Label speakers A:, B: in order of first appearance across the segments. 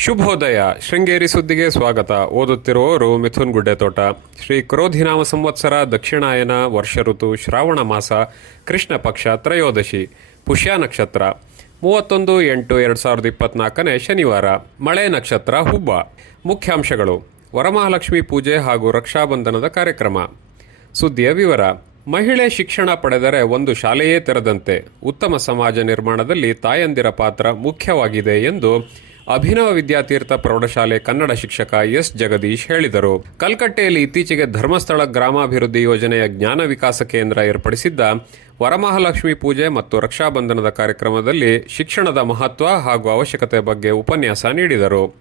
A: ಶುಭೋದಯ. ಶೃಂಗೇರಿ ಸುದ್ದಿಗೆ ಸ್ವಾಗತ. ಓದುತ್ತಿರುವವರು ಮಿಥುನ್ ಗುಡ್ಡೆತೋಟ. ಶ್ರೀ ಕ್ರೋಧಿನಾಮ ಸಂವತ್ಸರ ದಕ್ಷಿಣಾಯನ ವರ್ಷ ಋತು ಶ್ರಾವಣ ಮಾಸ, ಕೃಷ್ಣ ಪಕ್ಷ ತ್ರಯೋದಶಿ, ಪುಷ್ಯ ನಕ್ಷತ್ರ. ಮೂವತ್ತೊಂದು ಎಂಟು ಎರಡು ಸಾವಿರದ ಇಪ್ಪತ್ನಾಲ್ಕನೇ ಶನಿವಾರ, ಮಳೆ ನಕ್ಷತ್ರ ಹುಬ್ಬ. ಮುಖ್ಯಾಂಶಗಳು. ವರಮಹಾಲಕ್ಷ್ಮಿ ಪೂಜೆ ಹಾಗೂ ರಕ್ಷಾಬಂಧನದ ಕಾರ್ಯಕ್ರಮ. ಸುದ್ದಿಯ ವಿವರ. ಮಹಿಳೆ ಶಿಕ್ಷಣ ಪಡೆದರೆ ಒಂದು ಶಾಲೆಯೇ ತೆರೆದಂತೆ. ಉತ್ತಮ ಸಮಾಜ ನಿರ್ಮಾಣದಲ್ಲಿ ತಾಯಂದಿರ ಪಾತ್ರ ಮುಖ್ಯವಾಗಿದೆ ಎಂದು ಅಭಿನವ ವಿದ್ಯಾತೀರ್ಥ ಪ್ರೌಢಶಾಲೆ ಕನ್ನಡ ಶಿಕ್ಷಕ ಎಸ್. ಜಗದೀಶ್ ಹೇಳಿದರು. ಕಲ್ಕಟ್ಟೆಯಲ್ಲಿ ಇತ್ತೀಚೆಗೆ ಧರ್ಮಸ್ಥಳ ಗ್ರಾಮಾಭಿವೃದ್ಧಿ ಯೋಜನೆಯ ಜ್ಞಾನ ವಿಕಾಸ ಕೇಂದ್ರ ಏರ್ಪಡಿಸಿದ್ದ ವರಮಹಾಲಕ್ಷ್ಮಿ ಪೂಜೆ ಮತ್ತು ರಕ್ಷಾಬಂಧನದ ಕಾರ್ಯಕ್ರಮದಲ್ಲಿ ಶಿಕ್ಷಣದ ಮಹತ್ವ ಹಾಗೂ ಅವಶ್ಯಕತೆ ಬಗ್ಗೆ ಉಪನ್ಯಾಸ ನೀಡಿದರು.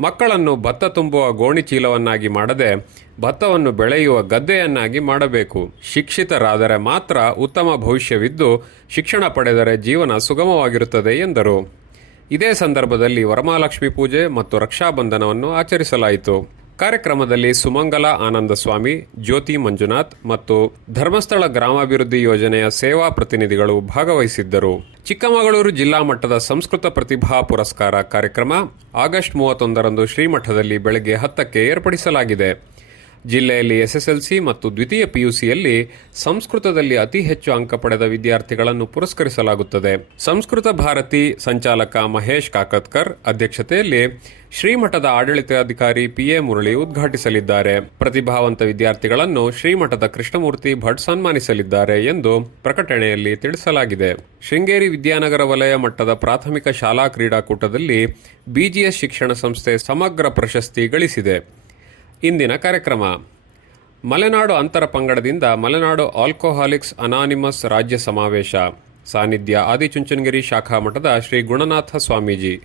A: ಮಕ್ಕಳನ್ನು ಭತ್ತ ತುಂಬುವ ಗೋಣಿ ಚೀಲವನ್ನಾಗಿ ಮಾಡದೆ ಭತ್ತವನ್ನು ಬೆಳೆಯುವ ಗದ್ದೆಯನ್ನಾಗಿ ಮಾಡಬೇಕು. ಶಿಕ್ಷಿತರಾದರೆ ಮಾತ್ರ ಉತ್ತಮ ಭವಿಷ್ಯವಿದ್ದು ಶಿಕ್ಷಣ ಪಡೆದರೆ ಜೀವನ ಸುಗಮವಾಗಿರುತ್ತದೆ ಎಂದರು. ಇದೇ ಸಂದರ್ಭದಲ್ಲಿ ವರಮಹಾಲಕ್ಷ್ಮಿ ಪೂಜೆ ಮತ್ತು ರಕ್ಷಾಬಂಧನವನ್ನು ಆಚರಿಸಲಾಯಿತು. ಕಾರ್ಯಕ್ರಮದಲ್ಲಿ ಸುಮಂಗಲ ಆನಂದ ಸ್ವಾಮಿ, ಜ್ಯೋತಿ ಮಂಜುನಾಥ್ ಮತ್ತು ಧರ್ಮಸ್ಥಳ ಗ್ರಾಮಾಭಿವೃದ್ಧಿ ಯೋಜನೆಯ ಸೇವಾ ಪ್ರತಿನಿಧಿಗಳು ಭಾಗವಹಿಸಿದ್ದರು. ಚಿಕ್ಕಮಗಳೂರು ಜಿಲ್ಲಾ ಮಟ್ಟದ ಸಂಸ್ಕೃತ ಪ್ರತಿಭಾ ಪುರಸ್ಕಾರ ಕಾರ್ಯಕ್ರಮ ಆಗಸ್ಟ್ ಮೂವತ್ತೊಂದರಂದು ಶ್ರೀಮಠದಲ್ಲಿ ಬೆಳಗ್ಗೆ ಹತ್ತಕ್ಕೆ ಏರ್ಪಡಿಸಲಾಗಿದೆ. ಜಿಲ್ಲೆಯಲ್ಲಿ ಎಸ್ಎಸ್ಎಲ್ಸಿ ಮತ್ತು ದ್ವಿತೀಯ ಪಿಯುಸಿಯಲ್ಲಿ ಸಂಸ್ಕೃತದಲ್ಲಿ ಅತಿ ಹೆಚ್ಚು ಅಂಕ ಪಡೆದ ವಿದ್ಯಾರ್ಥಿಗಳನ್ನು ಪುರಸ್ಕರಿಸಲಾಗುತ್ತದೆ. ಸಂಸ್ಕೃತ ಭಾರತಿ ಸಂಚಾಲಕ ಮಹೇಶ್ ಕಾಕತ್ಕರ್ ಅಧ್ಯಕ್ಷತೆಯಲ್ಲಿ ಶ್ರೀಮಠದ ಆಡಳಿತಾಧಿಕಾರಿ ಪಿಎ ಮುರಳಿ ಉದ್ಘಾಟಿಸಲಿದ್ದಾರೆ. ಪ್ರತಿಭಾವಂತ ವಿದ್ಯಾರ್ಥಿಗಳನ್ನು ಶ್ರೀಮಠದ ಕೃಷ್ಣಮೂರ್ತಿ ಭಟ್ ಸನ್ಮಾನಿಸಲಿದ್ದಾರೆ ಎಂದು ಪ್ರಕಟಣೆಯಲ್ಲಿ ತಿಳಿಸಲಾಗಿದೆ. ಶೃಂಗೇರಿ ವಿದ್ಯಾನಗರ ವಲಯ ಮಟ್ಟದ ಪ್ರಾಥಮಿಕ ಶಾಲಾ ಕ್ರೀಡಾಕೂಟದಲ್ಲಿ ಬಿಜಿಎಸ್ ಶಿಕ್ಷಣ ಸಂಸ್ಥೆ ಸಮಗ್ರ ಪ್ರಶಸ್ತಿ ಗಳಿಸಿದೆ. ಇಂದಿನ ಕಾರ್ಯಕ್ರಮ. ಮಲೆನಾಡು ಅಂತರ ಪಂಗಡದಿಂದ ಮಲೆನಾಡು ಆಲ್ಕೋಹಾಲಿಕ್ಸ್ ಅನಾನಿಮಸ್ ರಾಜ್ಯ ಸಮಾವೇಶ. ಸಾನ್ನಿಧ್ಯ ಆದಿಚುಂಚನಗಿರಿ ಶಾಖಾ ಮಠದ ಶ್ರೀ ಗುಣನಾಥ ಸ್ವಾಮೀಜಿ.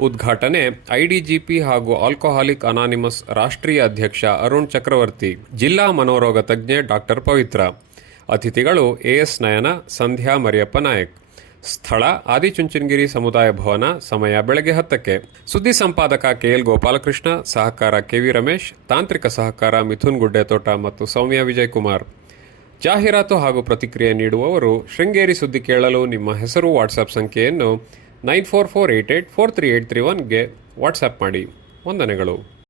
A: ಉದ್ಘಾಟನೆ ಐಡಿಜಿಪಿ ಹಾಗೂ ಆಲ್ಕೋಹಾಲಿಕ್ ಅನಾನಿಮಸ್ ರಾಷ್ಟ್ರೀಯ ಅಧ್ಯಕ್ಷ ಅರುಣ್ ಚಕ್ರವರ್ತಿ. ಜಿಲ್ಲಾ ಮನೋರೋಗ ತಜ್ಞೆ ಡಾಕ್ಟರ್ ಪವಿತ್ರ. ಅತಿಥಿಗಳು ಎಎಸ್ ನಯನ, ಸಂಧ್ಯಾ ಮರಿಯಪ್ಪ ನಾಯಕ್. ಸ್ಥಳ, ಆದಿಚುಂಚನಗಿರಿ ಸಮುದಾಯ ಭವನ, ಸಮಯ ಬೆಳಗ್ಗೆ ಹತ್ತಕ್ಕೆ. ಸುದ್ದಿ ಸಂಪಾದಕ ಕೆಎಲ್ ಗೋಪಾಲಕೃಷ್ಣ, ಸಹಕಾರ ಕೆವಿ ರಮೇಶ್, ತಾಂತ್ರಿಕ ಸಹಕಾರ ಮಿಥುನ್ ಗುಡ್ಡೆತೋಟ ಮತ್ತು ಸೌಮ್ಯ ವಿಜಯ್ ಕುಮಾರ್ ಜಾಹೀರಾತು ಹಾಗೂ ಪ್ರತಿಕ್ರಿಯೆ ನೀಡುವವರು ಶೃಂಗೇರಿ ಸುದ್ದಿ ಕೇಳಲು ನಿಮ್ಮ ಹೆಸರು ವಾಟ್ಸಪ್ ಸಂಖ್ಯೆಯನ್ನು nine four four eight eight four three eight three ಒನ್ಗೆ WhatsApp ಮಾಡಿ. ವಂದನೆಗಳು.